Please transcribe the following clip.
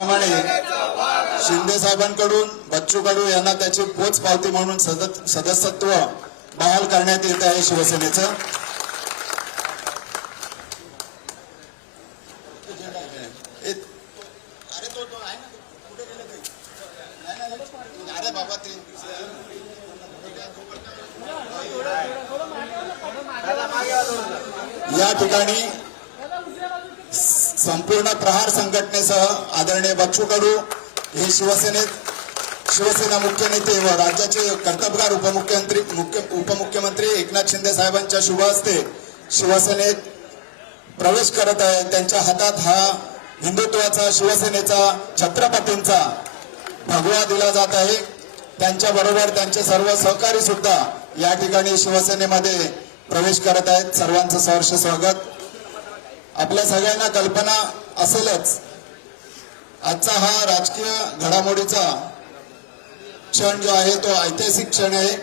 शिंदे साहेबांकडून बच्चू कडू यांना त्याची पोच पावती म्हणून सदस्यत्व बहाल करण्यात येत आहे शिवसेनेचं। या ठिकाणी संपूर्ण प्रहार संघटनेसह आदरणीय बच्चू कडू हे शिवसेना मुख्य नेते व राज्याचे कर्तबगार उपमुख्यमंत्री एकनाथ शिंदे साहेबांच्या शुभ हस्ते शिवसेनेत प्रवेश करत आहे। त्यांच्या हातात हा हिंदुत्वाचा शिवसेनेचा छत्रपतींचा भगवा दिला जात आहे। त्यांच्या बरोबर त्यांचे सर्व सहकारी सुद्धा या ठिकाणी शिवसेनेमध्ये प्रवेश करत आहेत। सर्वांचं सहर्ष स्वागत। आपल्या सगळ्यांना कल्पना असेलच आजचा हा राजकीय घडामोडीचा क्षण जो आहे तो ऐतिहासिक क्षण आहे।